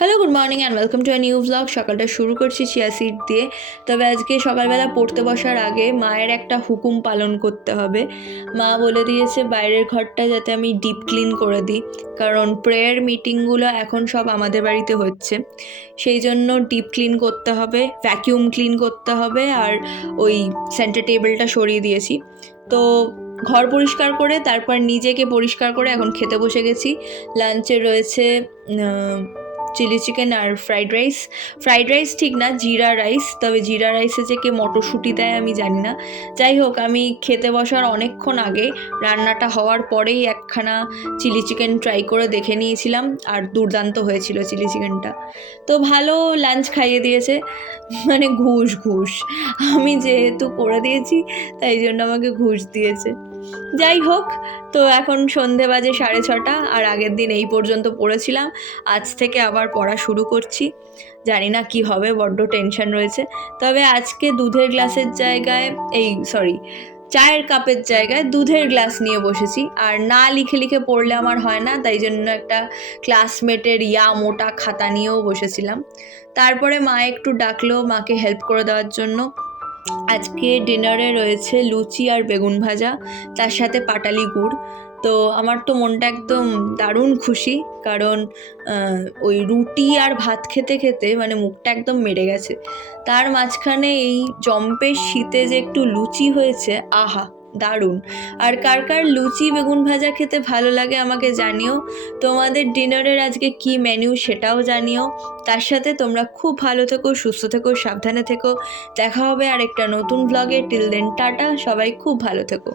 Hello, good morning and welcome to a new blog. সকালটা শুরু করছি চিয়া সিড দিয়ে। তবে আজকে সকালবেলা পড়তে বসার আগে মায়ের একটা হুকুম পালন করতে হবে। মা বলে দিয়েছে বাইরের ঘরটা যাতে আমি ডিপ ক্লিন করে দিই, কারণ প্রেয়ার মিটিংগুলো এখন সব আমাদের বাড়িতে হচ্ছে। সেই জন্য ডিপ ক্লিন করতে হবে, ভ্যাকিউম ক্লিন করতে হবে, আর ওই সেন্টার টেবিলটা সরিয়ে দিয়েছি। তো ঘর পরিষ্কার করে তারপর নিজেকে পরিষ্কার করে এখন খেতে বসে গেছি। লাঞ্চে রয়েছে চিলি চিকেন আর ফ্রাইড রাইস ঠিক না, জিরা রাইস। তবে জিরা রাইসে যে কে মটরশুঁটি দেয় আমি জানি না। যাই হোক, আমি খেতে বসার অনেকক্ষণ আগে রান্নাটা হওয়ার পরেই একখানা চিলি চিকেন ট্রাই করে দেখে নিয়েছিলাম, আর দুর্দান্ত হয়েছিল চিলি চিকেনটা। তো ভালো লাঞ্চ খাইয়ে দিয়েছে, মানে ঘুষ আমি যেহেতু করে দিয়েছি তাই জন্য আমাকে ঘুষ দিয়েছে। যাই হোক, তো এখন সন্ধে বাজে 6:30, আর আগের দিন এই পর্যন্ত পড়েছিলাম। আজ থেকে আবার পড়া শুরু করছি, জানি না কি হবে, বড্ড টেনশন রয়েছে। তবে আজকে দুধের গ্লাসের জায়গায় চায়ের কাপের জায়গায় দুধের গ্লাস নিয়ে বসেছি। আর না লিখে লিখে পড়লে আমার হয় না, তাই জন্য একটা ক্লাসমেটের মোটা খাতা নিয়েও বসেছিলাম। তারপরে মা একটু ডাকলো মাকে হেল্প করে দেওয়ার জন্য। আজকে ডিনারে রয়েছে লুচি আর বেগুন ভাজা, তার সাথে পাটালি গুড়। তো আমার তো মনটা একদম দারুণ খুশি, কারণ ওই রুটি আর ভাত খেতে খেতে মানে মুখটা একদম মেরে গেছে। তার মাঝখানে এই জম্পের শীতে যে একটু লুচি হয়েছে, আহা দারুণ। আর কার কার লুচি বেগুন ভাজা খেতে ভালো লাগে আমাকে জানিও। তোমাদের ডিনারের আজকে কি মেনু সেটাও জানিও। তার সাথে তোমরা খুব ভালো থেকো, সুস্থ থেকো, সাবধানে থেকো। দেখা হবে আর একটা নতুন ব্লগে। টিল দেন টাটা, সবাই খুব ভালো থেকো।